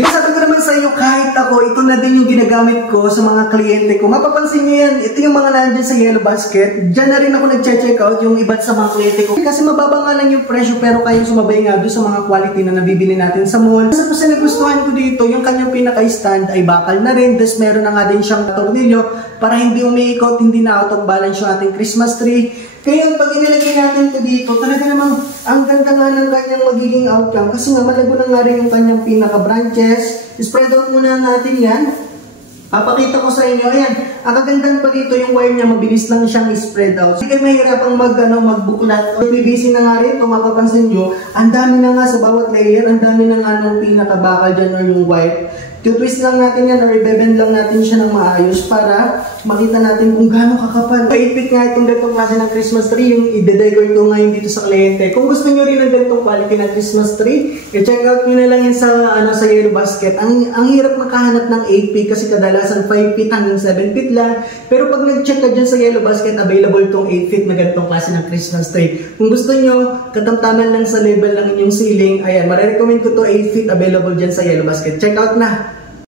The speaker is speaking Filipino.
Sabi ko naman sa iyo, kahit ako, ito na din yung ginagamit ko sa mga kliyente ko. Mapapansin nyo yan, ito yung mga nandyan sa Yellow Basket. Diyan na rin ako nag-check out yung iba sa mga kliyente ko. Kasi mababa nga lang yung presyo pero kayang sumabay nga doon sa mga quality na nabibili natin sa mall. Kasi nagustuhan ko dito, yung kanyang pinaka-stand ay bakal na rin. Tapos meron na nga din siyang tornilyo para hindi umiikot, hindi na out of balance yung ating Christmas tree. Kaya pag inilagay natin ito dito, talaga namang ang ganda nga ng kanyang magiging outcome kasi nga malago na nga rin yung kanyang pinaka-branches. Spread out muna natin yan. Papakita ko sa inyo, ayan. Ang kagandang pa dito, yung wire niya, mabilis lang siyang spread out. Hindi kayo mahirapang magbuklat. O PVC na nga rin, kung mapapansin nyo, ang dami na nga sa bawat layer, ang dami na nga ng pinaka-bakal dyan or yung wire. Tutwist lang natin yan or i-bend lang natin siya ng maayos para makita natin kung gaano kakapal. 8 feet nga itong ganitong klase ng Christmas tree, yung i-decor ko ngayon dito sa kliyente. Kung gusto nyo rin ng ganitong quality ng Christmas tree, i-check out nyo na lang yan sa Yellow Basket. Ang hirap makahanap ng 8 feet kasi kadalasan 5 feet hanggang 7 feet lang. Pero pag nag-check ka dyan sa Yellow Basket, available tong 8 feet na ganitong klase ng Christmas tree. Kung gusto nyo, katamtaman lang sa level ng inyong ceiling, ayan, marirecommend ko to 8 feet available dyan sa Yellow Basket. Check out na!